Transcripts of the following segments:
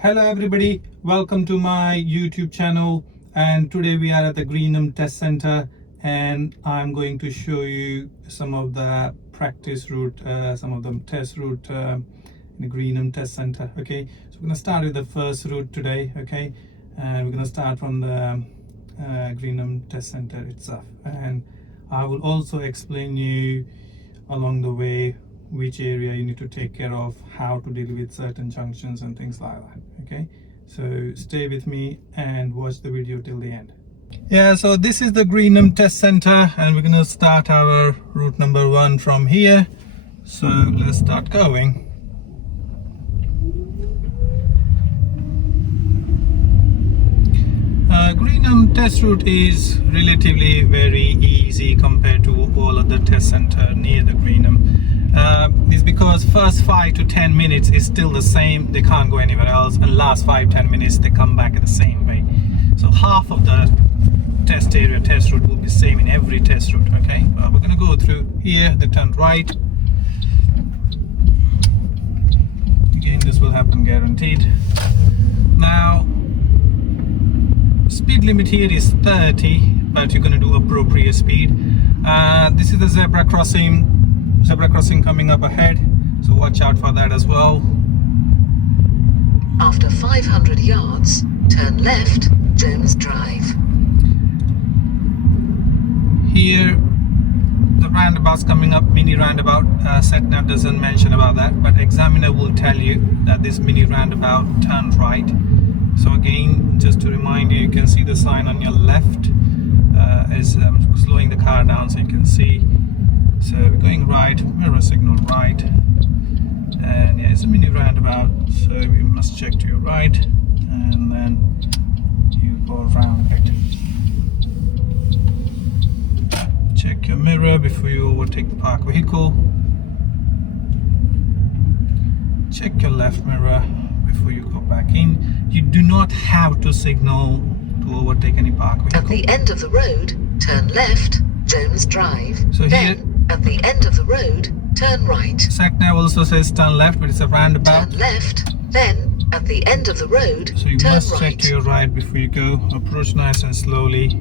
Hello everybody, welcome to my YouTube channel, and today we are at the Greenham test center and I'm going to show you some of the practice route, some of the test route in the Greenham test center. Okay, so we're going to start with the first route today. Okay, and we're going to start from the Greenham test center itself, and I will also explain you along the way which area you need to take care of, how to deal with certain junctions and things like that. Okay, so stay with me and watch the video till the end. Yeah, so this is the Greenham test center and we're gonna start our route number 1 from here. So let's start going. Greenham test route is relatively very easy compared to all other test center near the Greenham. Is because first 5 to 10 minutes is still the same, they can't go anywhere else, and last 5-10 minutes they come back in the same way. So half of the test area, test route will be same in every test route. Okay, we're going to go through here, they turn right. Again, this will happen guaranteed. Now speed limit here is 30, but you're going to do appropriate speed. This is the zebra crossing coming up ahead, so watch out for that as well. After 500 yards, turn left, Jones Drive. Here the roundabout's coming up, mini roundabout. SatNav doesn't mention about that, but examiner will tell you that this mini roundabout turns right. So again, just to remind you, you can see the sign on your left is slowing the car down so you can see. So we're going right, mirror signal right, and yeah, it's a mini roundabout, so we must check to your right and then you go around it. Check your mirror before you overtake the parked vehicle. Check your left mirror before you go back in. You do not have to signal to overtake any parked vehicle. At the end of the road, turn left, Jones Drive. So here, at the end of the road, turn right. SatNav also says turn left, but it's a roundabout. Turn left, then at the end of the road, so you turn must right. check to your right before you go. Approach nice and slowly.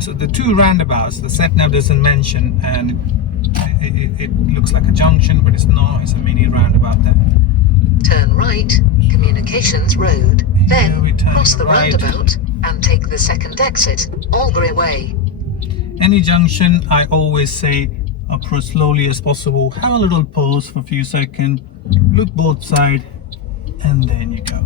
So the two roundabouts, the SatNav doesn't mention, and it looks like a junction, but it's not. It's a mini roundabout there. Turn right, Communications Road. Then cross the right. roundabout and take the second exit, Albury Way. Any junction, I always say approach slowly as possible. Have a little pause for a few seconds, look both sides, and then you go.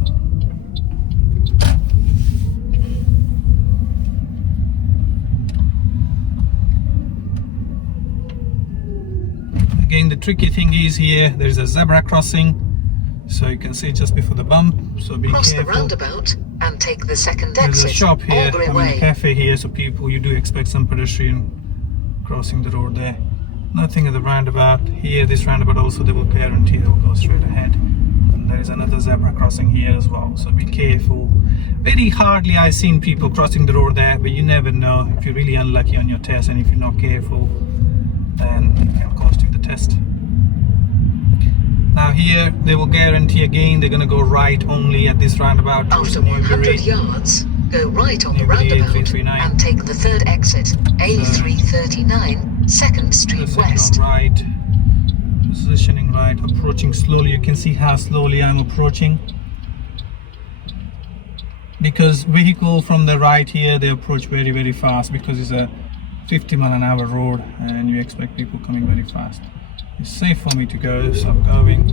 Again, the tricky thing is here, there's a zebra crossing, so you can see just before the bump, so be Cross careful. the roundabout and take the second There's exit, a shop here, Albury a Way. cafe here, so people, you do expect some pedestrian crossing the road there. Nothing at the roundabout. Here, this roundabout also, they will guarantee they will go straight ahead. And there is another zebra crossing here as well, so be careful. Very hardly I've seen people crossing the road there, but you never know. If you're really unlucky on your test and if you're not careful, then it can cost you the test. Now here, they will guarantee again, they're going to go right only at this roundabout. After 100 yards, go right on the roundabout and take the third exit, A339, 2nd Street West. Right, positioning right, approaching slowly. You can see how slowly I'm approaching. Because vehicle from the right here, they approach very, very fast because it's a 50-mile-an-hour road and you expect people coming very fast. It's safe for me to go, so I'm going.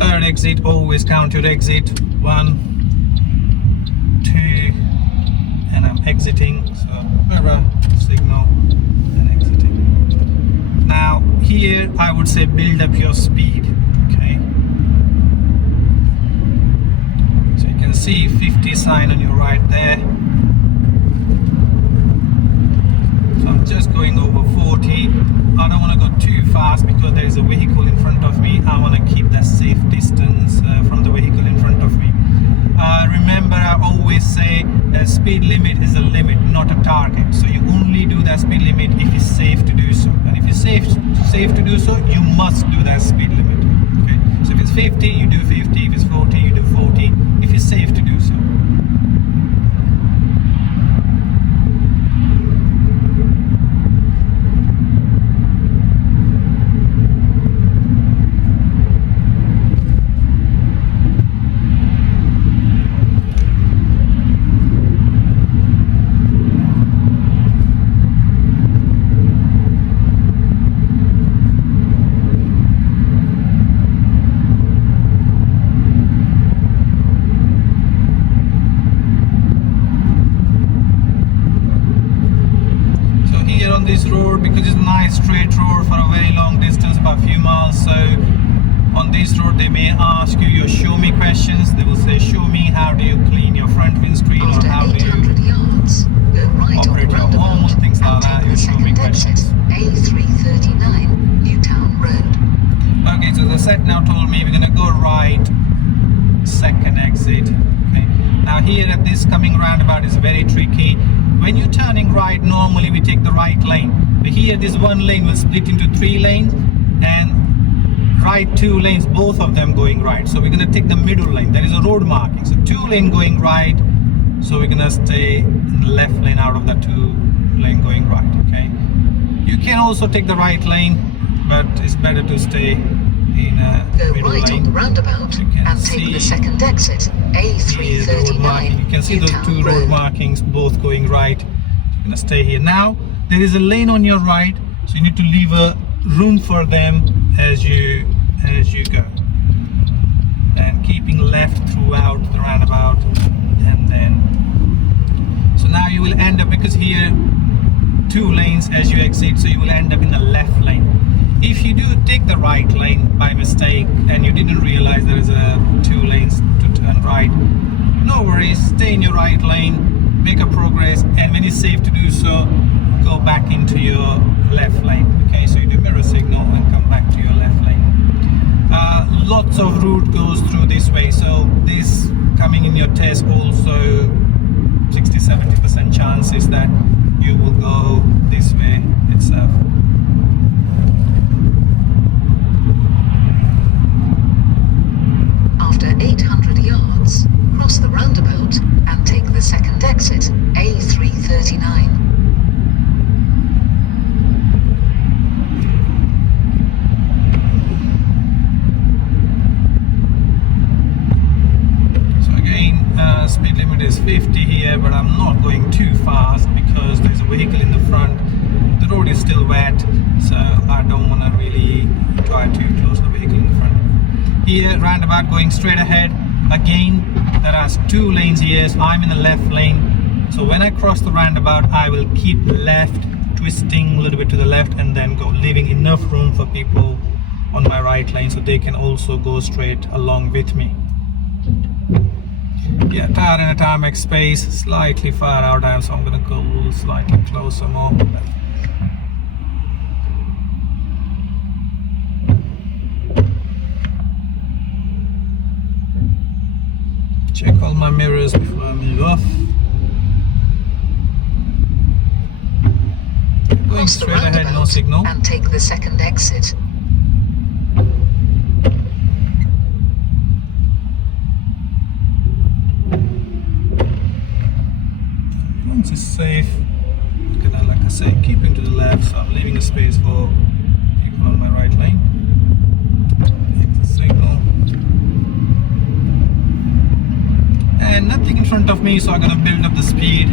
Third exit, always count your exit. 1, 2, and I'm exiting. So mirror, signal, and exiting. Now here, I would say build up your speed. Okay. So you can see 50 sign on your right there. So I'm just going over 40. I don't want to go too fast because there is a vehicle in front of me. I want to keep that safe distance from the vehicle in front of me. Remember, I always say that speed limit is a limit, not a target. So you only do that speed limit if it's safe to do so. And if it's safe to do so, you must do that speed limit. Okay. So if it's 50, you do 50. If it's nice straight road for a very long distance, about a few miles. So on this road they may ask you your show me questions. They will say, show me how do you clean your front windscreen, or After how do you 800 yards, go right on the operate your home, roundabout and things like and that. take You the show me second exit, questions. A339, Newtown Road. Okay, so the set now told me we're gonna go right, second exit. Okay, now here at this coming roundabout is very tricky. When you're turning right, normally we take the right lane, but here this one lane will split into 3 lanes, and right 2 lanes, both of them going right. So we're gonna take the middle lane. There is a road marking, so 2 lane going right, so we're gonna stay in the left lane out of the 2 lane going right. Okay, you can also take the right lane, but it's better to stay in a Go middle right lane. on the roundabout You can and see take the second exit, here the road marking. A339, You can see those 2 Newtown road Road. markings both going right. You're gonna stay here. Now there is a lane on your right, so you need to leave a room for them as you go, and keeping left throughout the roundabout. And then so now you will end up, because here 2 lanes as you exit, so you will end up in the left lane. If you do take the right lane by mistake and you didn't realize there is a 2 lanes to turn right, no worries, stay in your right lane, make a progress, and when it's safe to do so, go back into your left lane. Okay, so you do mirror signal and come back to your left lane. Lots of route goes through this way, so this coming in your test also 60-70% chances that you will go this way itself. After 800 yards, cross the roundabout and take the second exit, A339. Speed limit is 50 here, but I'm not going too fast because there's a vehicle in the front. The road is still wet, so I don't want to really try to close the vehicle in the front. Here, roundabout going straight ahead. Again, there are 2 lanes here, so I'm in the left lane. So when I cross the roundabout, I will keep left, twisting a little bit to the left, and then go, leaving enough room for people on my right lane so they can also go straight along with me. Yeah, tire in a tarmac space, slightly far out, so I'm gonna go slightly closer more. Check all my mirrors before I move off. Going straight ahead, no signal. And take the second exit. Once it's safe, like I say, keeping to the left, so I'm leaving a space for people on my right lane. Exit signal. And nothing in front of me, so I'm gonna build up the speed,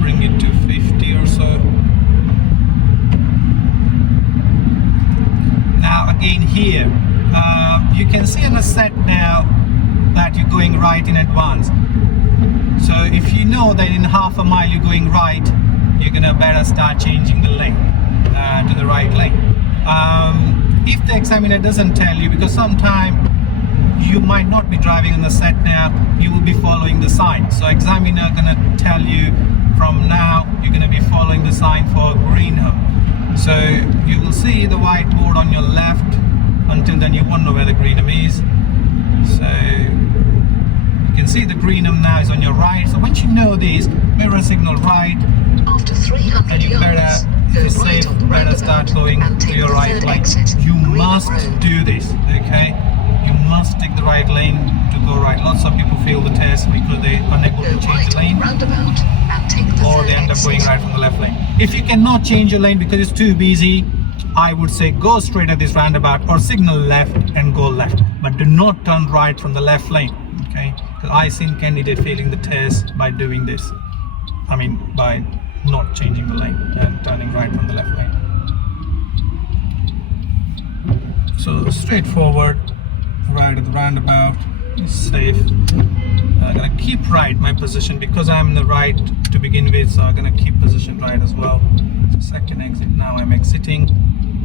bring it to 50 or so. Now again here, you can see on the set now that you're going right in advance. So if you know that in half a mile you're going right, you're gonna better start changing the lane to the right lane. If the examiner doesn't tell you, because sometimes you might not be driving on the set now, you will be following the sign. So examiner gonna tell you from now you're gonna be following the sign for Greenham. So you will see the whiteboard on your left. Until then you won't know where the Greenham is. So you can see the Greenham now is on your right. So once you know this, mirror signal right. After 300 and you yards, better, if go it's right safe, on the better start roundabout going and to take your the right third lane. exit, You Greenham must Road. do this, okay? You must take the right lane to go right. Lots of people fail the test because they are unable Go to change right the on the lane, roundabout and take the or third they end up exit. going right from the left lane. If you cannot change your lane because it's too busy, I would say go straight at this roundabout or signal left and go left, but do not turn right from the left lane, okay? Because I seen candidate failing the test by doing this. I mean, by not changing the lane and turning right from the left lane. So straightforward, right at the roundabout, is safe. I'm gonna keep right my position because I'm in the right to begin with, so I'm gonna keep position right as well. So second exit. Now I'm exiting.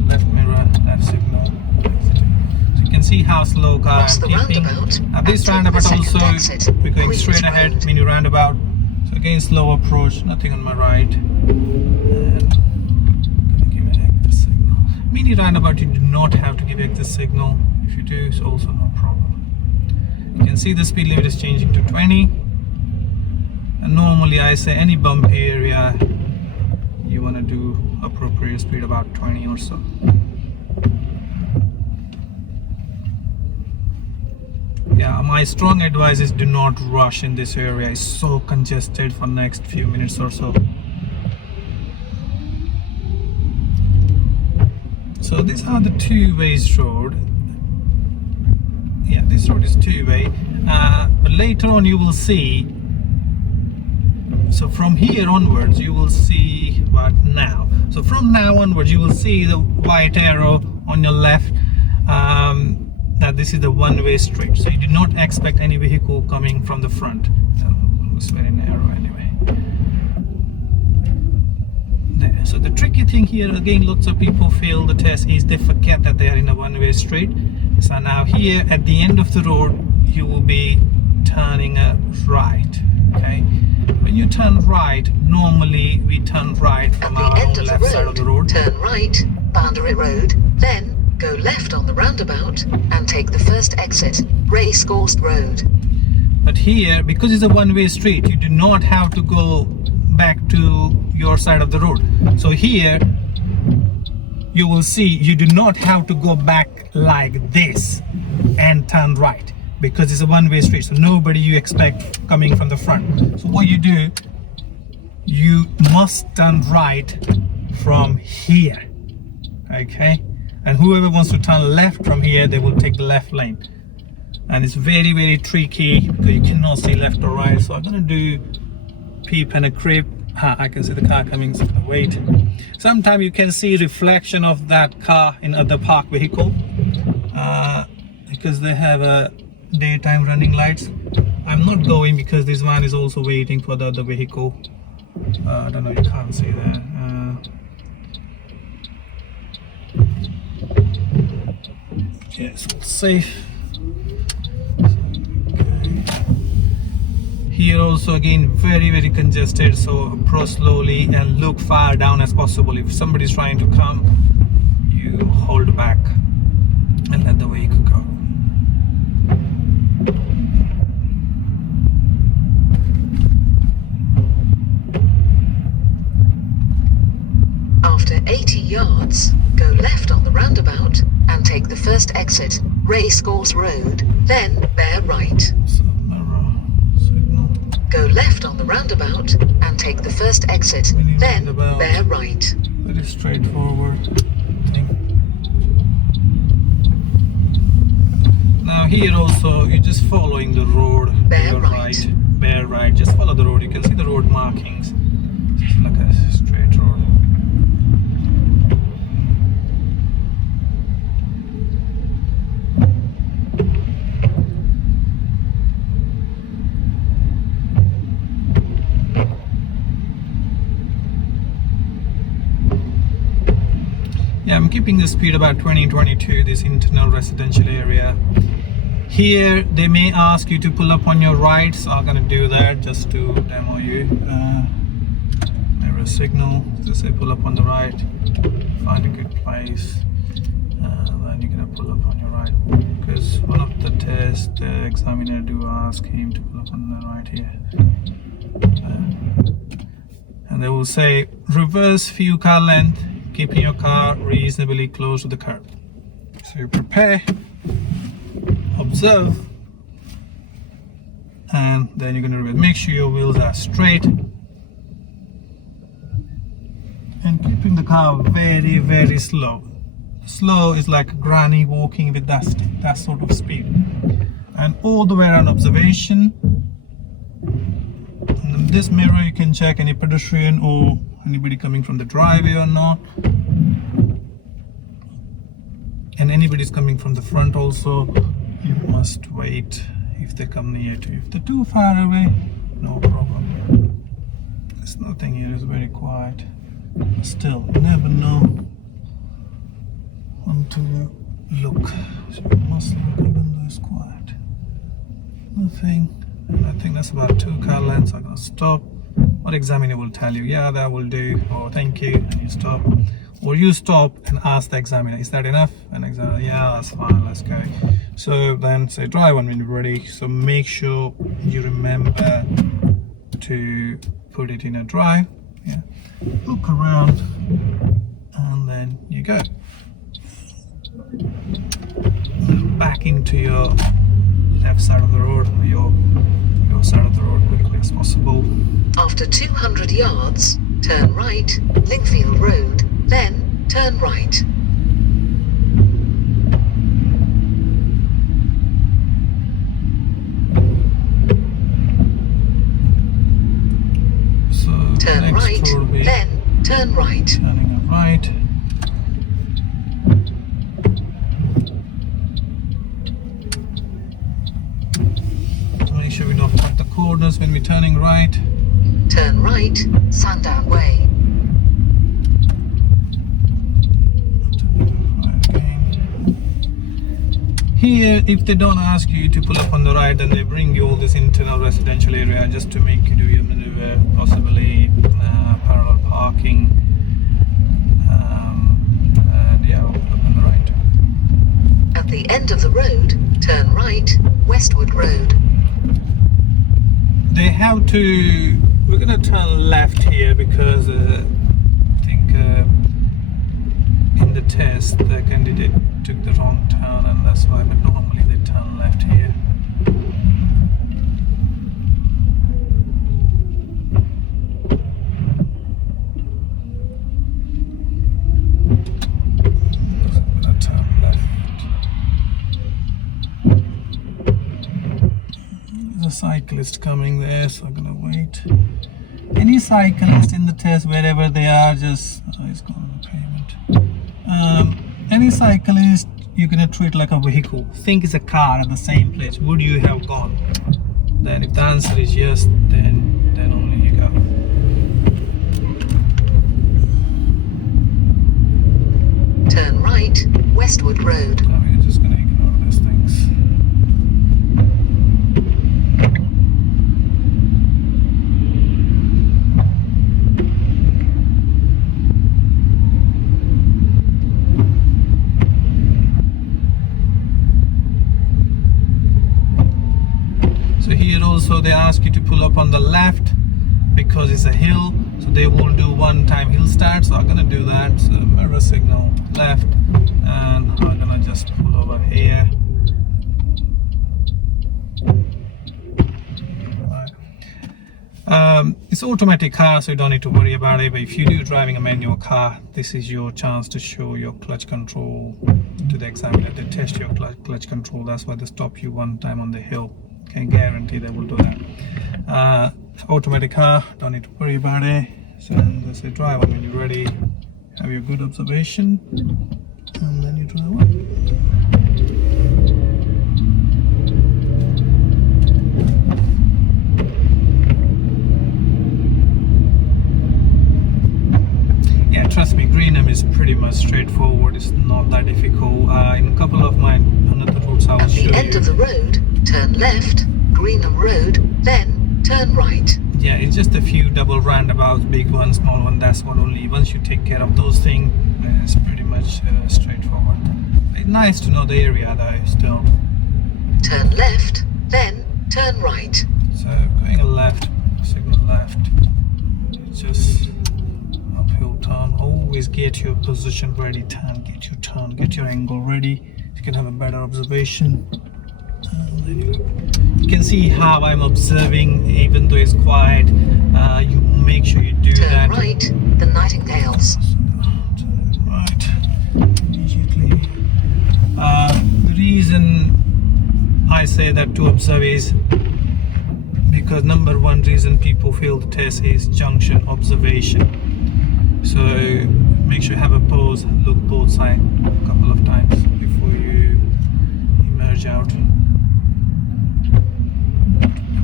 Left mirror, left signal. So you can see how slow car Cross I'm the keeping. roundabout At this and take roundabout the second also, exit, we're going Queen's straight ahead, Road. mini roundabout. So again, slow approach, nothing on my right. And I'm gonna give exit signal. Mini roundabout, you do not have to give exit signal. If you do, it's also no problem. You can see the speed limit is changing to 20. And normally I say any bumpy area, you want to do appropriate speed about 20 or so. Yeah, my strong advice is do not rush in this area. It's so congested for next few minutes or so. So these are the two-ways road. Yeah, this road is two-way. But later on you will see. So from here onwards you will see what now. So from now onwards you will see the white arrow on your left. That this is the one-way street. So you do not expect any vehicle coming from the front. It's very narrow anyway. There. So the tricky thing here, again, lots of people fail the test, is they forget that they are in a one-way street. So now here at the end of the road, you will be turning right. Okay. When you turn right, normally we turn right from our own left side of the road. Turn right, Boundary Road, then go left on the roundabout and take the first exit, Racecourse Road. But here, because it's a one-way street, you do not have to go back to your side of the road. So here, you will see you do not have to go back like this and turn right, because it's a one-way street. So nobody you expect coming from the front. So what you do, you must turn right from here. Okay. And whoever wants to turn left from here, they will take the left lane. And it's very, very tricky because you cannot see left or right. So I'm gonna do peep and a creep. I can see the car coming, so I'm gonna wait. Sometimes you can see reflection of that car in other parked vehicle because they have a daytime running lights. I'm not going because this one is also waiting for the other vehicle. I don't know, you can't see that. Okay, it's all safe. Okay. Here also again very, very congested, so approach slowly and look far down as possible. If somebody is trying to come, you hold back and let the vehicle go. After 80 yards, go left on the roundabout and take the first exit, Racecourse Road, then bear right. Signal. Go left on the roundabout and take the first exit, then bear right. Very straightforward thing. Now here also you're just following the road. Bear right. Bear right. Just follow the road. You can see the road markings. Just like a straight road. Yeah, I'm keeping the speed about 20-22, this internal residential area. Here they may ask you to pull up on your right, so I'm gonna do that just to demo you. Mirror signal, they say pull up on the right, find a good place, then you're gonna pull up on your right. Because one of the tests, the examiner do ask him to pull up on the right here. And they will say reverse few car length, keeping your car reasonably close to the curb. So you prepare, observe, and then you're going to reverse. Make sure your wheels are straight and keeping the car very, very slow. Slow is like a granny walking with that sort of speed. And all the way around observation. And in this mirror you can check any pedestrian or anybody coming from the driveway or not, and anybody's coming from the front also, you must wait if they come near to you. If they're too far away, no problem. There's nothing here, it's very quiet. Still, you never know until you look. So you must look even though it's quiet. Nothing. And I think that's about 2 car lengths. I'm gonna stop. What examiner will tell you, yeah, that will do, or thank you, and you stop. Or you stop and ask the examiner, is that enough? And examiner, yeah, that's fine, let's go. So then say drive when you're ready. So make sure you remember to put it in a drive. Yeah. Look around and then you go. Back into your left side of the road, or your side of the road quickly as possible. After 200 yards, turn right, Lingfield Road, then turn right. So turn next right, will be then turn right. turning it right. Make sure we don't cut the corners when we're turning right. Turn right, Sandown Way. Right again. Here, if they don't ask you to pull up on the right, then they bring you all this internal residential area just to make you do your maneuver, possibly parallel parking. And yeah, pull up on the right. At the end of the road, turn right, Westwood Road. They have to. We're gonna turn left here because I think in the test the candidate took the wrong turn, and that's why. But normally they turn left here. So I'm gonna turn left. There's a cyclist coming there, so I'm gonna wait. Any cyclist in the test, wherever they are, just he's gone on the pavement. Any cyclist, you're gonna treat like a vehicle. Think it's a car at the same place. Would you have gone? Then, if the answer is yes, then only you go. Turn right, Westwood Road. Now we're just gonna ignore these things. So here also they ask you to pull up on the left because it's a hill, so they will do one time hill start. So I'm gonna do that. So mirror signal left, and I'm gonna just pull over here. Right. It's automatic car, so you don't need to worry about it. But if you do driving a manual car, this is your chance to show your clutch control to the examiner. They test your clutch control. That's why they stop you one time on the hill. Can guarantee they will do that. Automatic car, don't need to worry about it. So let's say drive on when you're ready. Have your good observation, and then you drive on. Yeah, trust me, Greenham is pretty much straightforward. It's not that difficult. In a couple of my another routes I will show you. At the end of the road, turn left, Greenham Road, then turn right. Yeah, it's just a few double roundabouts, big one, small one. That's what only. Once you take care of those things, it's pretty much straightforward. It's nice to know the area though, still. Turn left, then turn right. So going left, signal left. It's just uphill turn. Always get your position ready. Get your angle ready. You can have a better observation. And then you can see how I'm observing, even though it's quiet. You make sure you do turn that. Turn right, the Nightingales. Turn right immediately. The reason I say that to observe is because number one reason people fail the test is junction observation. So make sure you have a pause, look both sides a couple of times before you emerge out.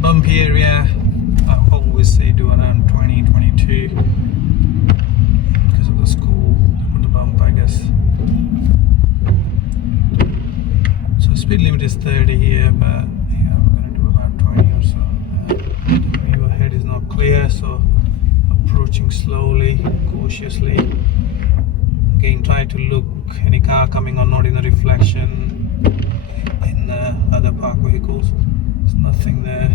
Bumpy area, I always say do around 20, 22. the school, put the bump, I guess. So speed limit is 30 here, but yeah, I'm gonna do about 20 or so. The view ahead is not clear, so approaching slowly, cautiously. Again, try to look any car coming or not in the reflection in other parked vehicles. There's nothing there.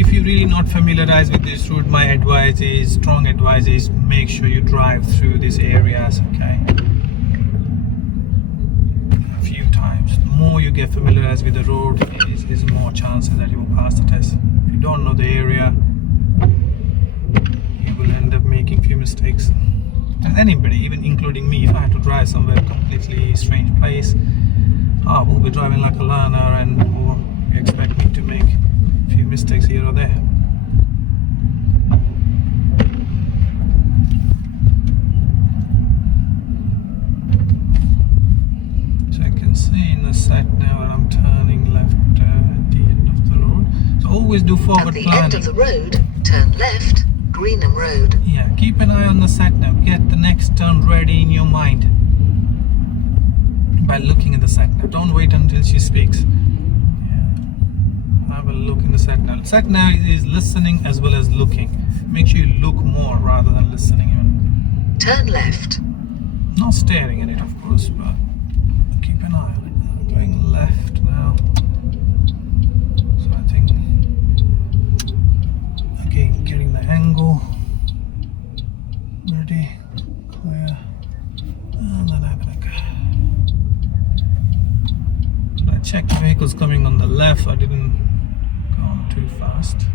If you're really not familiarized with this route, my strong advice is make sure you drive through these areas, okay? A few times. The more you get familiarized with the road, is more chances that you will pass the test. If you don't know the area, you will end up making few mistakes. And anybody, even including me, if I had to drive somewhere completely strange place, I will be driving like a learner, or you expect me to make a few mistakes here or there. So I can see in the sat now that I'm turning left at the end of the road. So always do forward planning. At the end of the road, turn left, Greenham Road. Yeah, keep an eye on the sat nav. Get the next turn ready in your mind by looking at the sat nav. Don't wait until she speaks. Yeah. Have a look in the sat nav. Sat nav is listening as well as looking. Make sure you look more rather than listening. Turn left. Not staring at it, of course, but keep an eye on it. I'm going left now. So I think, again, getting the angle. Ready, clear, and then I'm gonna go. But I checked the vehicles coming on the left, so I didn't go on too fast.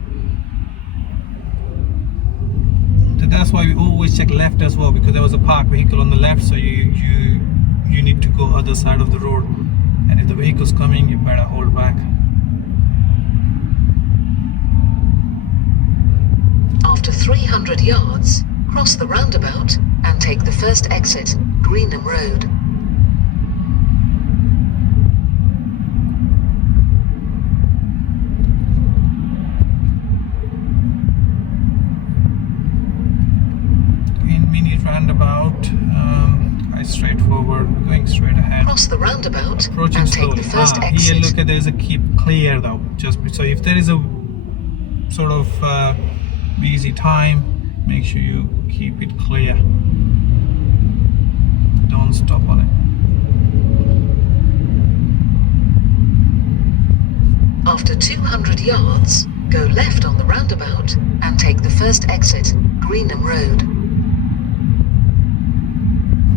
So that's why we always check left as well, because there was a parked vehicle on the left, so you need to go other side of the road, and if the vehicle's coming, you better hold back. After 300 yards, cross the roundabout and take the first exit, Greenham Road. In mini roundabout, quite straightforward. We're going straight ahead. Cross the roundabout Approaching and slowly. take the first exit. Here, look at, there's a keep clear though. Just so if there is a sort of busy time, make sure you keep it clear. Don't stop on it. After 200 yards, go left on the roundabout and take the first exit, Greenham Road.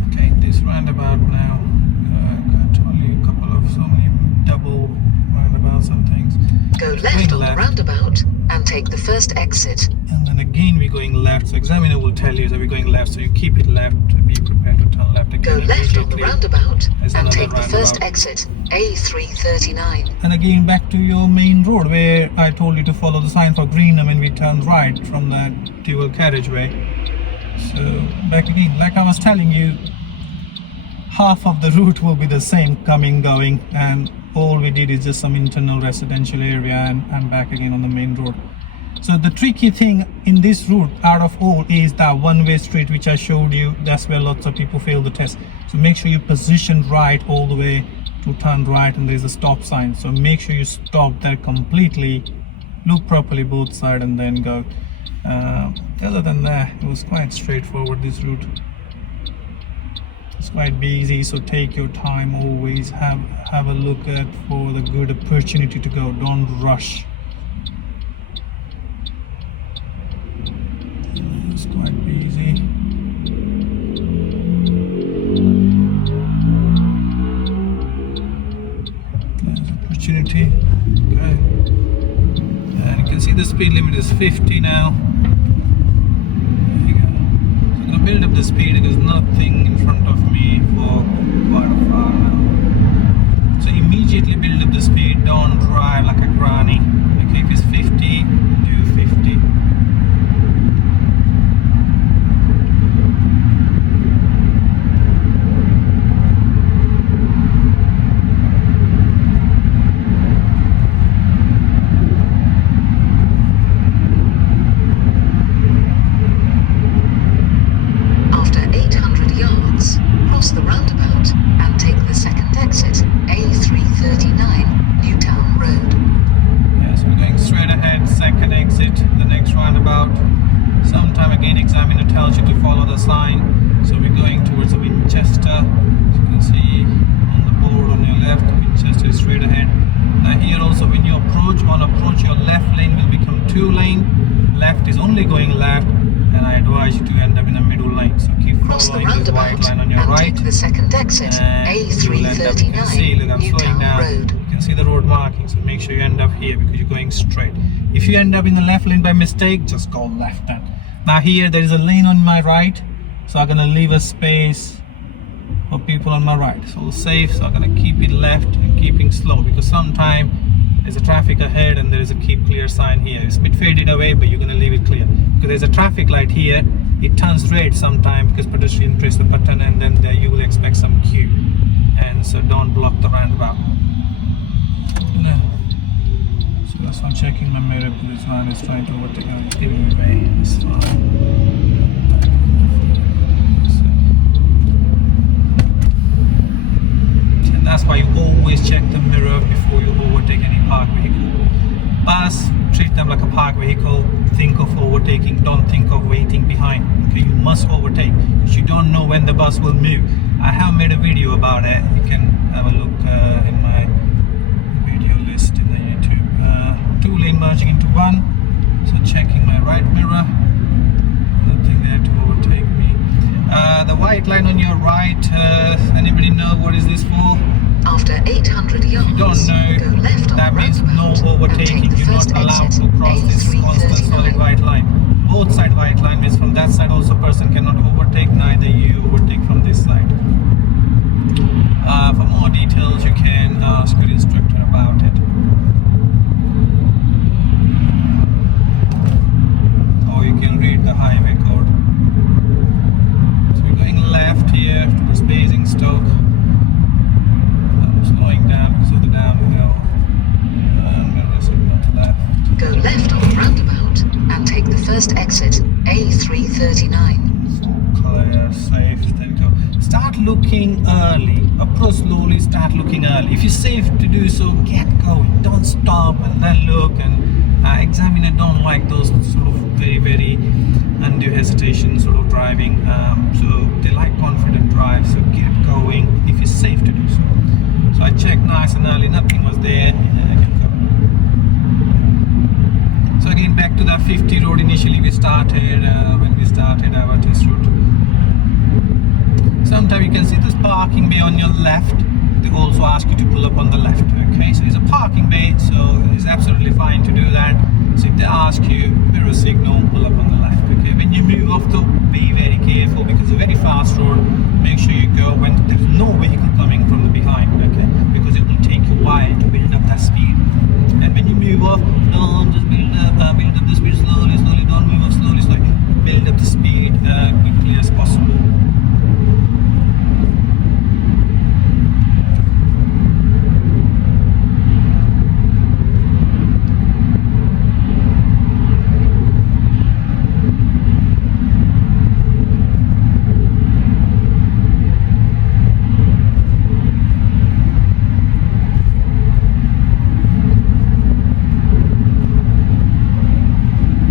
Okay, this roundabout now, I told you a couple of so many double roundabouts and things. Go left on the roundabout and take the first exit. And then again we're going left. So examiner will tell you that we're going left, so you keep it left. Be prepared to turn left again. Go left on the roundabout and take the roundabout. first exit, A339. And again back to your main road where I told you to follow the sign for Greenham, and we turned right from that dual carriageway. So back again, like I was telling you, half of the route will be the same, coming, going, and all we did is just some internal residential area and back again on the main road. So the tricky thing in this route out of all is that one-way street which I showed you. That's where lots of people fail the test. So make sure you position right all the way to turn right, and there's a stop sign. So make sure you stop there completely, look properly both sides, and then go. Other than that, it was quite straightforward, this route. It's quite busy, so take your time. Always have a look at for the good opportunity to go. Don't rush. It's quite busy. There's opportunity. Okay. And you can see the speed limit is 50 now. There you go. So I'm gonna build up the speed. There's nothing in front of me for quite a while now. So immediately build up the speed. Don't drive like a granny. Okay, if it's 50, do 50. the sign. So we're going towards the Winchester. As you can see on the board on your left, Winchester is straight ahead. Now here also, when you approach, your left lane will become 2 lane. Left is only going left, and I advise you to end up in a middle lane. So keep following this white line on your and right. take the second exit, A339, you can see, look, I'm slowing down. Road. You can see the road marking, so make sure you end up here because you're going straight. If you end up in the left lane by mistake, just go left then. Now here there is a lane on my right, so I'm gonna leave a space for people on my right. So safe, so I'm gonna keep it left and keeping slow because sometimes there's a traffic ahead and there is a keep clear sign here. It's a bit faded away, but you're gonna leave it clear because there's a traffic light here. It turns red sometimes because pedestrian press the button, and then there you will expect some queue, and so don't block the roundabout. No. So that's why I'm checking my mirror because this man is trying to overtake. I'm giving away. It's fine. That's why you always check the mirror before you overtake any parked vehicle. Bus, treat them like a parked vehicle. Think of overtaking, don't think of waiting behind. Okay, you must overtake because you don't know when the bus will move. I have made a video about it. You can have a look in my video list in the YouTube. 2 lane merging into 1. So checking my right mirror. Nothing there to overtake me. The white line on your right, anybody know what is this for? After 800 yards, if you don't know, go left on that the means no overtaking. You're not allowed to cross this constant solid white line. Both side white line means from that side also person cannot overtake, neither you overtake from this side. For more details you can ask your instructor about it. Or you can read the highway code. So we're going left here towards Basingstoke. I'm slowing down because of the downhill. Left. Go left on the roundabout and take the first exit, A339. Clear, safe, there you go. Start looking early. Approach slowly, start looking early. If you're safe to do so, get going. Don't stop and then look. And examiner don't like those sort of very undue hesitation sort of driving. So they like confident drive. So get going if you're safe to do so. So I checked nice and early, nothing was there. So again, back to that 50 road initially we started, when we started our test route. Sometimes you can see this parking bay on your left. They also ask you to pull up on the left, okay? So it's a parking bay, so it's absolutely fine to do that. So if they ask you, there is a signal, pull up on the left, okay? When you move off though, be very careful because it's a very fast road. Make sure you go when there's no vehicle coming from the behind, okay? Because it will take you a while to build up that speed. And when you move off, don't just build up the speed slowly, don't move off slowly. Build up the speed quickly as possible.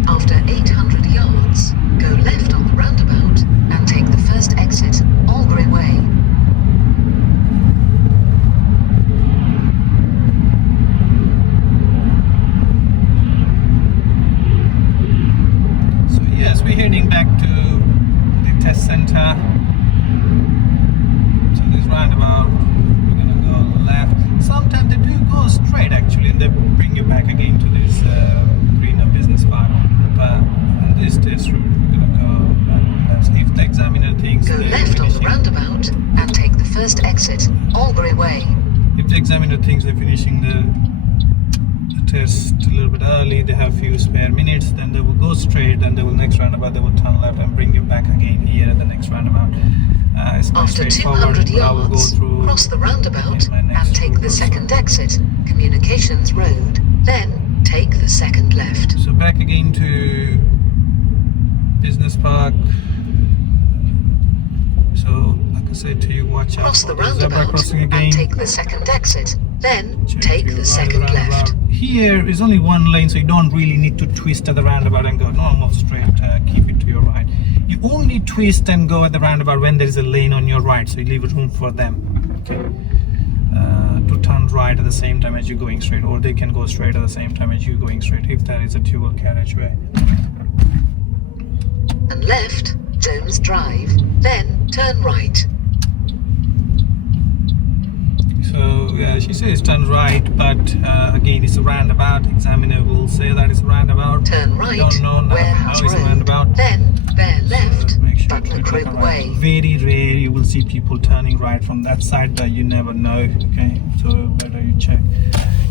After 800 yards, go left on the roundabout and take the first exit, Albury Way. So yes, we're heading back to the test center. So this roundabout, we're gonna go left. Sometimes they do go straight actually, and they bring you back again to this Greenham business park. But on this test route, we're gonna go left. If the examiner thinks go left on the roundabout and take the first exit, Albury Way. If the examiner thinks they're finishing the test a little bit early, they have few spare minutes, then they will go straight, and they will next roundabout they will turn left and bring you back again here at the next roundabout. It's After 200 yards, cross the roundabout and take the second exit, Communications Road. Then take the second left. So back again to business park. So like I said to you, watch out Cross for the the zebra roundabout crossing again. and take the second exit. Then Check take your the right second roundabout. left. Here is only one lane, so you don't really need to twist at the roundabout and go normal straight. Keep it to your right. You only twist and go at the roundabout when there is a lane on your right, so you leave room for them, okay, to turn right at the same time as you're going straight, or they can go straight at the same time as you going straight if there is a dual carriageway. And left, Jones Drive, then turn right. So yeah, she says turn right, but again it's a roundabout. Examiner will say that it's a roundabout. Turn right, Don't know now. Warehouse Now it's a Road, roundabout. then bear left, So make sure Butler you Crook turn right. Way. Very rare you will see people turning right from that side, but you never know. Okay, so better you check.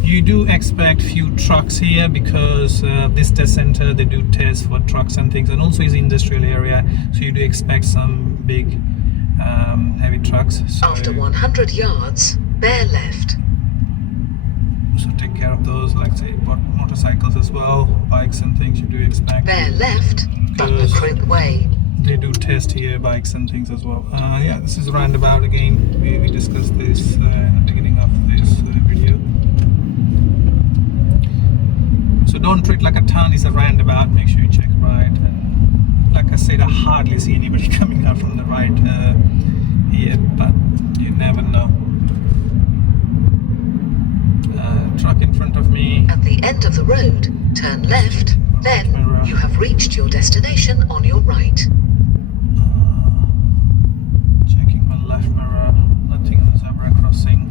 You do expect few trucks here because this test center they do tests for trucks and things, and also is industrial area, so you do expect some big heavy trucks. So, After 100 yards, bear left. so take care of those, like say motorcycles as well, bikes and things you do expect. Bear left, Butler Because Crook Way. they do test here bikes and things as well. Yeah, this is roundabout again. We discussed this in the beginning of this video. So don't treat like a turn is a roundabout. Make sure you check right. And like I said, I hardly see anybody coming out from the right here, but you never know. Truck in front of me. At the end of the road, turn left, then you have reached your destination on your right. Checking my left mirror. Nothing on the zebra crossing.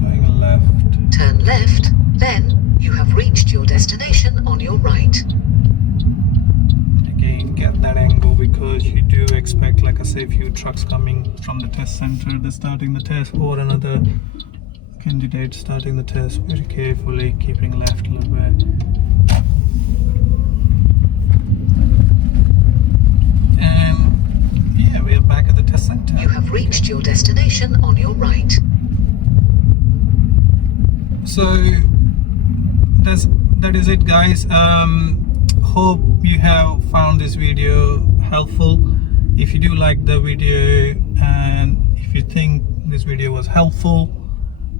Going left. Turn left, then you have reached your destination on your right. Again, get that angle because you do expect, like I say, a few trucks coming from the test center. They're starting the test, or another candidate starting the test. Very carefully, keeping left a little bit. And yeah, we are back at the test center. You have reached your destination on your right. So that is it, guys. Hope you have found this video helpful. If you do like the video and if you think this video was helpful,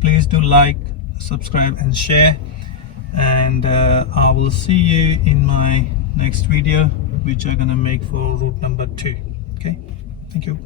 please do like, subscribe and share, and I will see you in my next video, which I'm gonna make for route number 2. Okay, thank you.